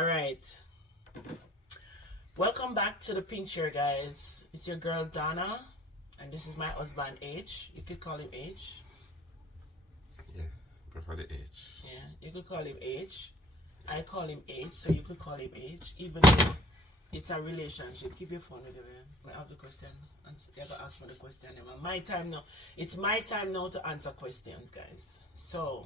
All right. Welcome back to the Pink Chair, guys. It's your girl Donna, and this is my husband H. You could call him H. Yeah, prefer the H. Yeah, you could call him H. I call him H, so you could call him H. Even though it's a relationship. Keep your phone with you. I have the question. You have to ask for the question. My time now. It's my time now to answer questions, guys. So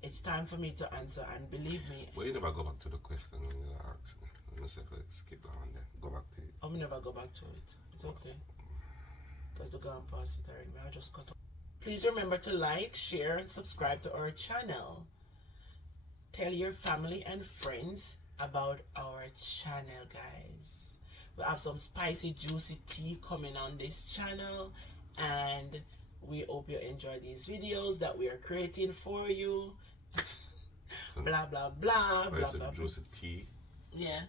it's time for me to answer, and believe me. Well, you never go back to the question when you ask. Let me say, skip that one there. Go back to it. I'll never go back to it. It's okay. Because they're going past it already. I'll just cut off. Please remember to like, share, and subscribe to our channel. Tell your family and friends about our channel, guys. We have some spicy, juicy tea coming on this channel. And we hope you enjoy these videos that we are creating for you. Blah, blah, blah. Spicy, blah, blah, juicy tea. Yeah.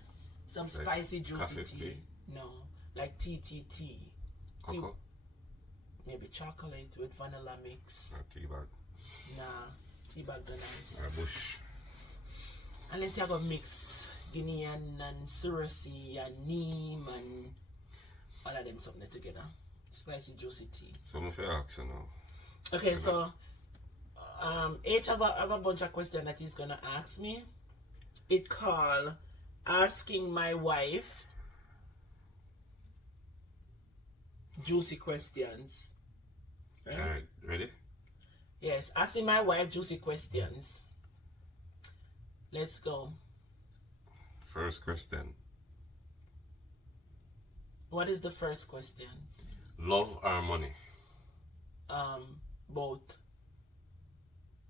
Some Like spicy, juicy coffee tea. tea? No. Like tea. Cocoa? Maybe chocolate with vanilla mix. Or tea bag. Nah. Tea bag are nice. Or bush. Unless you have a mix. Guinean and Surasi and Neem and all of them something together. Spicy, juicy tea. So I'm going to ask you now. Okay, so H have a bunch of questions that he's gonna ask me. It called asking my wife juicy questions. Right? Alright, ready? Yes, asking my wife juicy questions. Let's go. First question. What is the first question? Love or money? Both.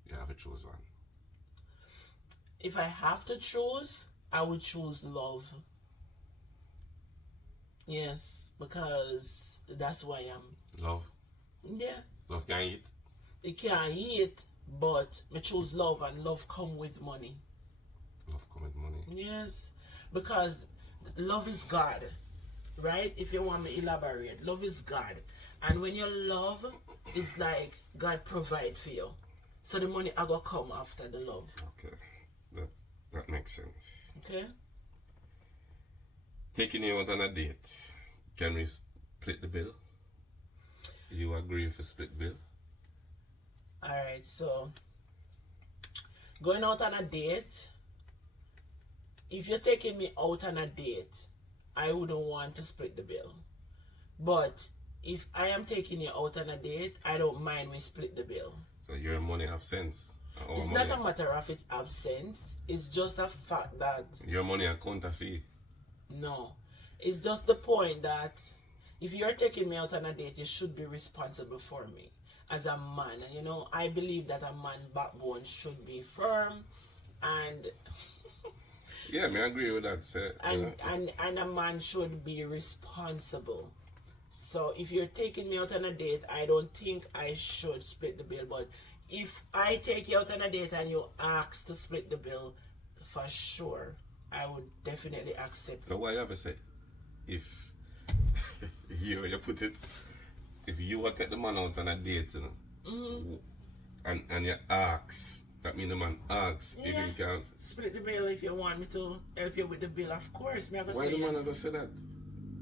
You have to choose one. If I have to choose, I would choose love. Yes, because that's who I am. Love? Yeah. Love can eat? It can't eat, but me choose love, and love come with money. Love come with money. Yes, because love is God, right? If you want me to elaborate, love is God. And when you love, it's like God provide for you. So the money I go come after the love. Okay, that makes sense. Okay? Taking you out on a date, can we split the bill? You agree if we split bill? Alright, so going out on a date, if you're taking me out on a date, I wouldn't want to split the bill. But if I am taking you out on a date, I don't mind we split the bill. So your money have sense. It's not a matter of it have sense. It's just a fact that your money a counterfeit. no. It's just the point that if you're taking me out on a date, you should be responsible for me as a man. You know, I believe that a man backbone should be firm and Yeah, I agree with that. Sir. and a man should be responsible. So if you're taking me out on a date, I don't think I should split the bill. But if I take you out on a date and you ask to split the bill, for sure, I would definitely accept So it. why you have to say, if you put it, if you would take the man out on a date, you know, and you ask, that means the man asks if Yeah. he can. Split the bill if you want me to help you with the bill, of course. Me I go Why say the man yes. ever say that?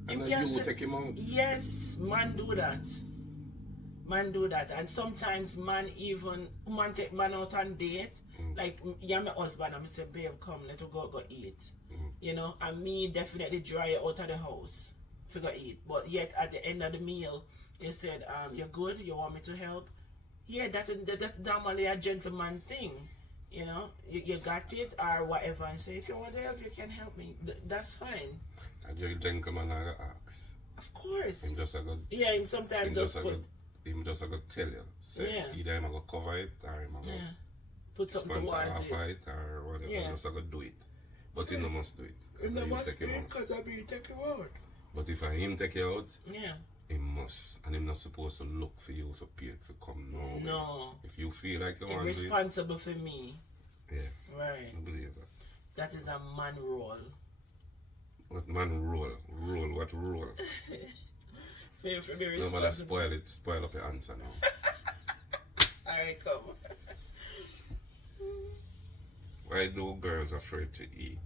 And then can you say- would take him out. Yes, man do that. Man do that. And sometimes man take man out on date. Like, yeah, my husband, I'm say, babe, come, let's go eat. You know, and me definitely dry you out of the house. Figure eat. But yet at the end of the meal, you said, you're good, you want me to help? Yeah, that's normally a gentleman thing. You know, you got it or whatever, and say, if you want to help, you can help me. That's fine. And you gentleman I ask. Of course. Him just a go. Yeah, him sometimes just put Him just a go tell you. Say Yeah. either him a go cover it or him a go put something sponsor towards half it. it or whatever. Yeah. Just a go do it. But he no must do it. And So I you must take do him it out. because I mean take him out. But if I him take you out, Yeah. he must. And him not supposed to look for you for pay for come no. No. If you feel like you You're want to do it, responsible for me. yeah, Right. I believe that. That is a man role. What man roll? Roll, what roll? For you to be No, but responsible. spoil up your answer now. Alright, come. Why do girls afraid to eat?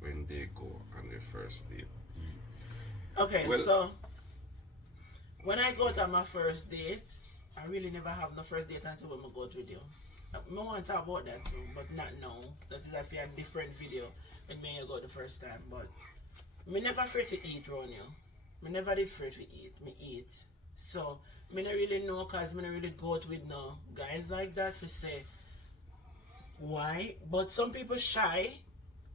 when they go on their first date? Okay, Well- so when I go to my first date, I really never have no first date until when I go out with you. I want to talk about that too, but not now. That is if you had a different video when me and you go the first time. But me never afraid to eat around you. Me never did afraid to eat. Me eat. So me not really know, cause me not really go out with no guys like that for say why. But some people shy,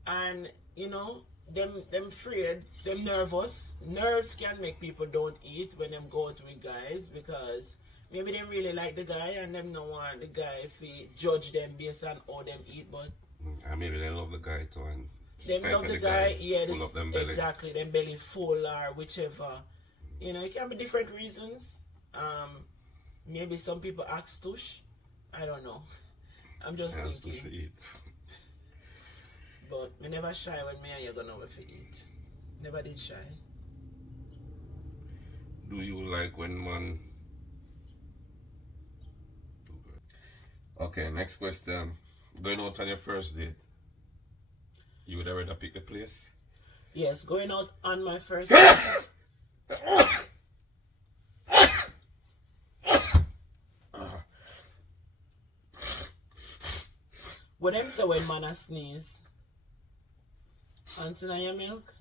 and you know them afraid, them nervous. Nerves can make people don't eat when them go out with guys, because maybe they really like the guy and them don't want the guy if he judge them based on how them eat, but And maybe they love the guy too, and them sight love of the guy, yeah, full of them belly. exactly, them belly full or whichever. You know, it can be different reasons. Maybe some people ask tush. I don't know. I'm just And thinking. to eat. But me never shy when me and you gonna have to eat. Never did shy. Do you like when man? Okay, next question. Going out on your first date, you would rather pick the place? Yes, going out on my first What them say when man a sneeze? Answer your milk?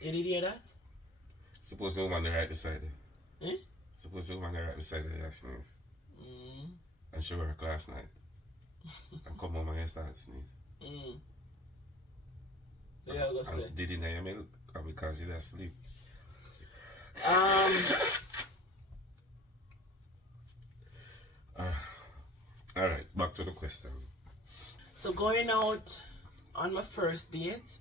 You did hear that? Suppose the woman right beside you. Eh? Suppose the woman right beside you sneeze. Mm. And she work last night. And come home and you start sneeze. Mm. Yeah, I go And say. did it in your milk or because you just sleep? Alright, back to the question. So going out on my first date,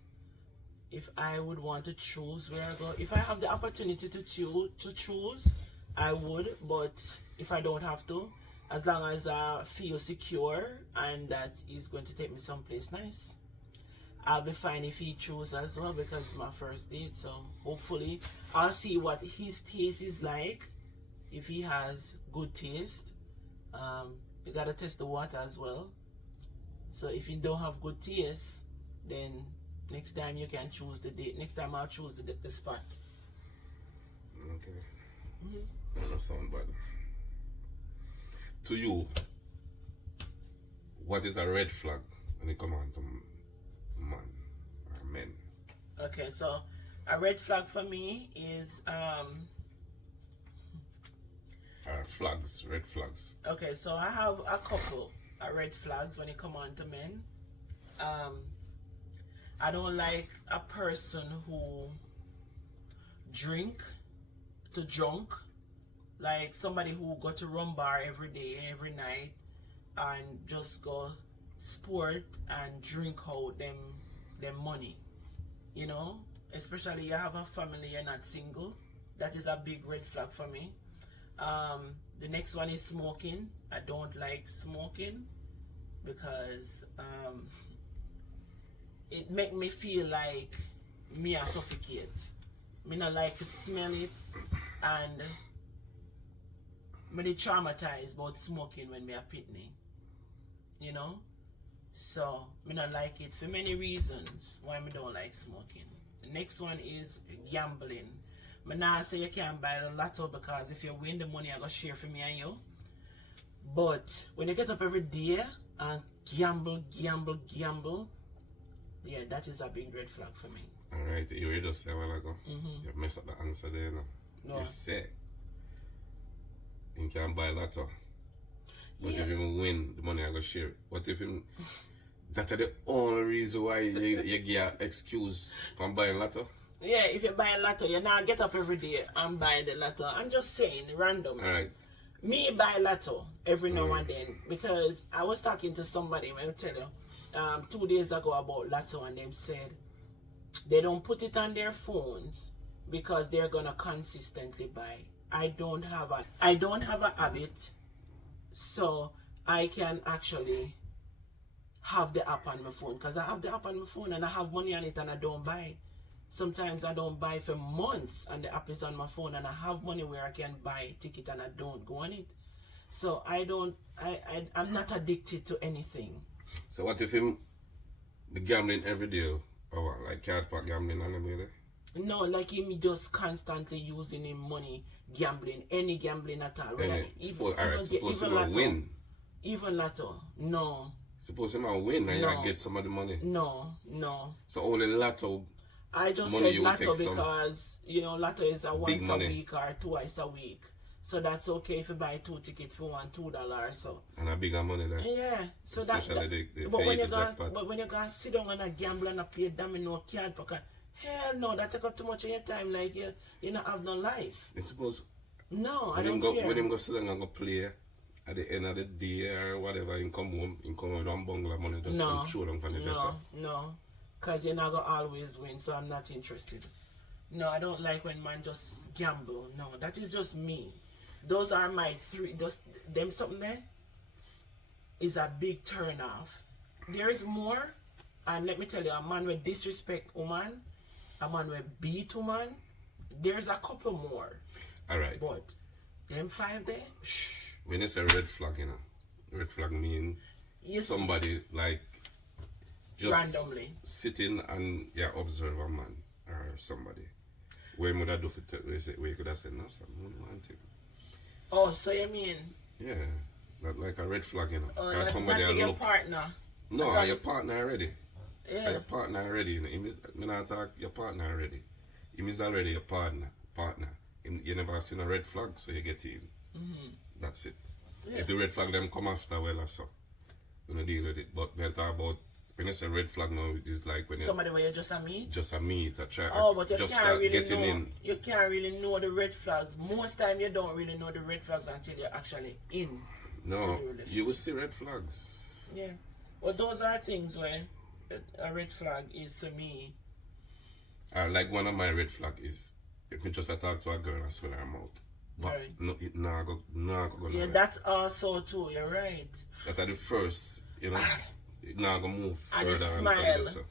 if I would want to choose where I go, if I have the opportunity to choose, I would. But if I don't have to, as long as I feel secure and that he's going to take me someplace nice, I'll be fine if he chooses as well, because it's my first date. So hopefully I'll see what his taste is like. If he has good taste, you gotta test the water as well. So if you don't have good taste, then next time you can choose the date. Next time I'll choose the spot. Okay. That doesn't sound bad. To you, what is a red flag when it comes on to man or men? Okay, so a red flag for me is Flags, red flags. okay, so I have a couple of red flags when it comes on to men. I don't like a person who drink, like somebody who go to rum bar every day, every night, and just go sport and drink out them money. You know, especially you have a family, you're not single. That is a big red flag for me. The next one is smoking. I don't like smoking because it make me feel like me I suffocate. Me not like to smell it, and me traumatized about smoking when me a pitney. You know? So me not like it for many reasons why me don't like smoking. The next one is gambling. Me not say you can't buy the lotto, because if you win the money I go share for me and you. But when you get up every day and gamble, yeah, that is a big red flag for me. Alright, you were just saying a while ago. You messed up the answer there now. No. You said you can buy lotto. But Yeah. if you win, the money I go share. What if him that's the only reason why you get an excuse from buying lotto? Yeah, if you buy a lotto, you now get up every day and buy the lotto. I'm just saying, random. Alright. Me buy lotto every now and then, because I was talking to somebody, I'll tell you, 2 days ago about lotto, and they said they don't put it on their phones because they're gonna consistently buy. I don't have a habit, so I can actually have the app on my phone, because I have the app on my phone and I have money on it and I don't buy. Sometimes I don't buy for months and the app is on my phone and I have money where I can buy a ticket and I don't go on it. So I'm not addicted to anything. So what if him The gambling every day, or what? Like card pack gambling and everything. No, like him just constantly using him money, gambling, any gambling at all. Whether Suppose him lotto, win. even lotto, no. Suppose him win and No. you get some of the money. No. So only lotto. I just Money said you lotto take some because, lotto is a once a money. week or twice a week. So that's okay if you buy 2 tickets for $2 so. And a bigger money there. Yeah. So Especially the but when jackpot. when you go sit down and a gamble and a play domino card poker, hell no, that take up too much of your time. Like you not have no life. It's suppose No, I when don't him care. when him go sit down and go play at the end of the day or whatever, him come home with one bundle of money just come throw down on the dresser. No, because you're not gonna always win, so I'm not interested. No, I don't like when man just gamble. No, that is just me. Those are my three. Them something there is a big turn off. There is more, and let me tell you, a man will disrespect woman, a man will beat woman. There's a couple more. All right. But them 5 there, When it's a red flag, red flag mean somebody like just randomly sitting and observe a man or somebody. Where would I do for where you could have said no, something. Oh, so you mean? Yeah, like a red flag, Or or somebody not with I your look. partner. No, are your partner already? Yeah. Your partner already. Me not talk your partner already. Him is already your partner. You never seen a red flag, so you get in. That's it. Yeah. If the red flag them come after, well, or so. We're gonna deal with it. But when talk about when you say red flag now, it's like when Somebody where you just a meet. just a meet, a try. Oh, but you just can't really getting know. in. You can't really know the red flags. Most time you don't really know the red flags until you're actually in. No, to the relationship. you will see red flags. Yeah. Well, those are things where a red flag is to me. Like one of my red flag is if me just talk to a girl and smell her mouth. But Right. no, it nah go Yeah, nowhere. that's also too. You're right. That are the first, it nah go move And further the and smile. further. So.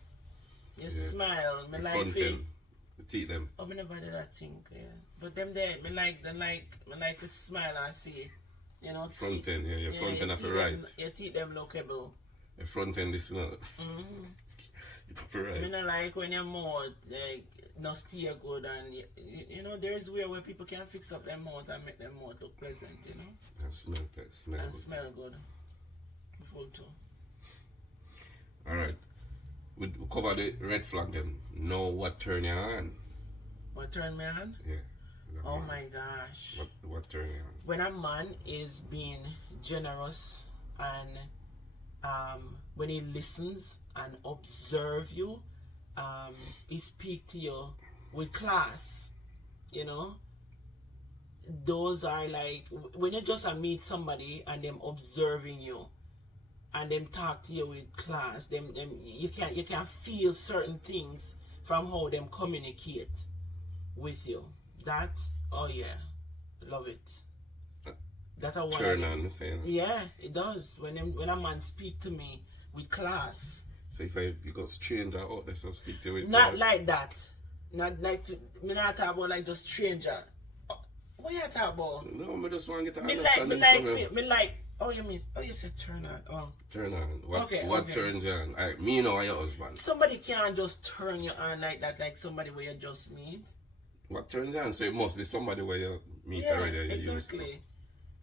You smile. Me The like front it. end, the teeth them. Oh, me never did that thing. Yeah. But them there, me like to smile and see. Front end, your front end have to right. Your teeth them lookable. The front end is not. Mm-hmm. It have to I right. mean, like when you're more like not steer good, and there's way where people can fix up their mouth and make their mouth look pleasant, And smell good. and smell good. Full too. Alright. We cover the red flag then. Know what turn you on. What turn me on? Yeah. Oh my gosh. What turn you on? When a man is being generous and when he listens and observe you, he speak to you with class, those are like when you just meet somebody and them observing you and them talk to you with class, them you can feel certain things from how them communicate with you. That, oh yeah, love it. That I want. Turn on, saying. Yeah, it does. When a man speak to me with class. So if you got stranger out there, so speak to it. Not like that. Not like me not talk about like just stranger. What you talk about? No, I just want to get to Me understand like. Oh, you said turn on. Oh. Turn on. What Okay. turns you on? Me or your husband? Somebody can't just turn you on like that, like somebody where you just meet. What turns you on? So it must be somebody where you meet Yeah, already. exactly.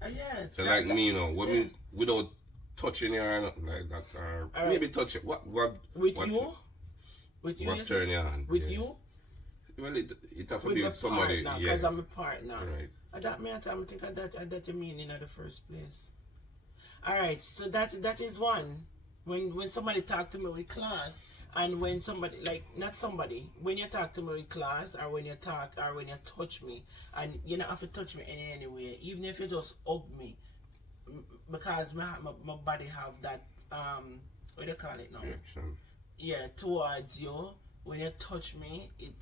Yeah. So like me, when without touching you or nothing like that, or All right. maybe touch it. What With you? With you? What you turn say? you on? With Yeah. you? Well, it have to With be my with somebody. partner, Yeah. because I'm a partner. Right. That me I think that you mean in the first place. Alright, so that is one. When somebody talk to me with class, and when somebody when you talk to me with class, or when you touch me, and you don't have to touch me any way, even if you just hug me, because my body have that what do you call it now? Reaction. Yeah, towards you. When you touch me, it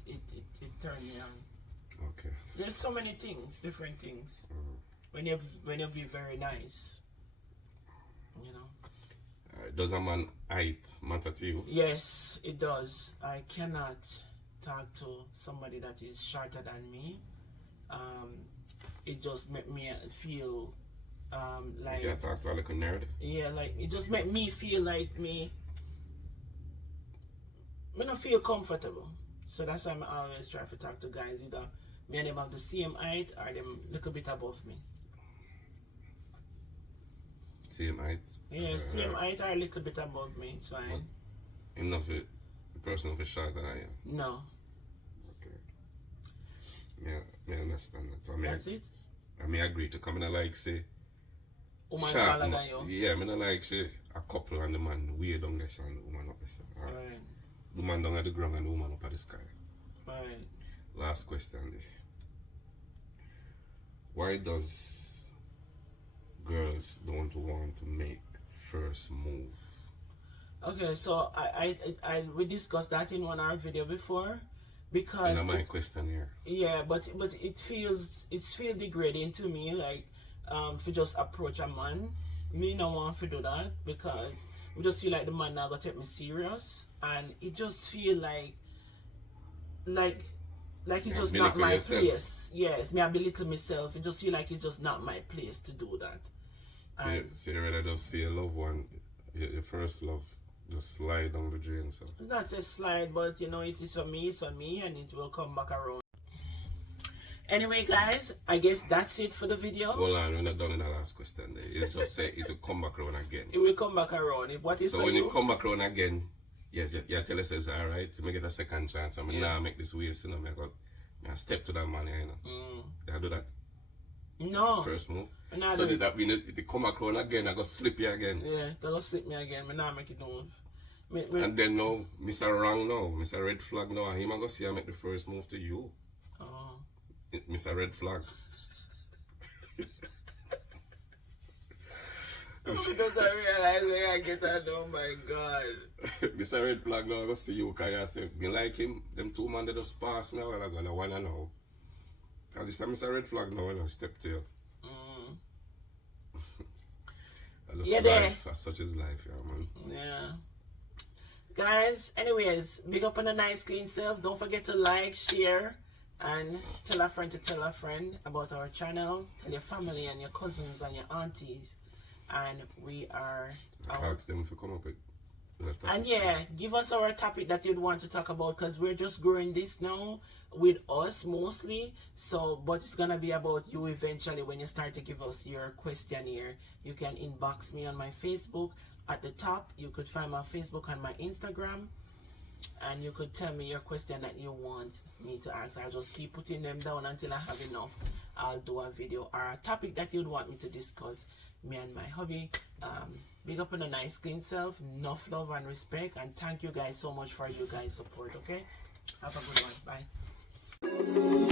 turns me on. Okay. There's so many things, different things. When you be very nice, Does a man height matter to you? Yes, it does. I cannot talk to somebody that is shorter than me. It just make me feel like. You can't talk to a little nerd. Yeah, like it just make me feel like me. I don't feel comfortable. So that's why I always try to talk to guys. Either me and them have the same height or them a little bit above me. Same height? Yeah, same height or a little bit above me. It's fine. Enough the person for short than I am? No. Okay. I understand that. That's it? I agree to come in like say woman taller than you? Yeah, I like say a couple and the man way down this and the woman up this. Right. The man down at the ground and the woman up at the sky. Right. Last question this. Why does girls don't want to make first move? Okay, so we discussed that in one of our video before, because my questionnaire. Yeah, but it feels degrading to me, like to just approach a man. Me no want to do that because I just feel like the man now gonna take me serious, and it just feel like it's just not my place. Yes, me I belittle myself. It just feel like it's just not my place to do that. So you rather just see a loved one, your first love, just slide down the drain. So it's not a slide, but you know, it's for me, and it will come back around. Anyway, guys, I guess that's it for the video. Hold on, we're not done in the last question. You just say it will come back around again. It will come back around. What is so when you come back around again, you tell us it's alright to make it a second chance. I mean, now make this waste, you know, I step to that man, you know. You do that? No. First move. So that mean it come back around again, I go slip you again. Yeah, they go slip me again. I now make it move. And then now, Mr. Wrong now, Mr. Red Flag now, and him I go see I make the first move to you. Oh. Mr. Red Flag. Because I realize when I get that, oh my God. Mr. Red Flag now, I go see you, because I say, me like him, them two men they just pass now, and I'm going to one and now. Because this time Mr. Red Flag now, and I step to you. Life, such is life, yeah, man. Yeah. Guys, anyways, big up on a nice clean self. Don't forget to like, share, and tell a friend to tell a friend about our channel. Tell your family and your cousins and your aunties. And we are ask them to come up with that. And yeah, give us our topic that you'd want to talk about, because we're just growing this now with us mostly. So, but it's gonna be about you eventually when you start to give us your questionnaire. You can inbox me on my Facebook. At the top, you could find my Facebook and my Instagram, and you could tell me your question that you want me to ask. I'll just keep putting them down until I have enough. I'll do a video or a topic that you'd want me to discuss, me and my hubby. Big up on a nice clean self, enough love and respect, and thank you guys so much for your guys' support. Okay, have a good one. Bye.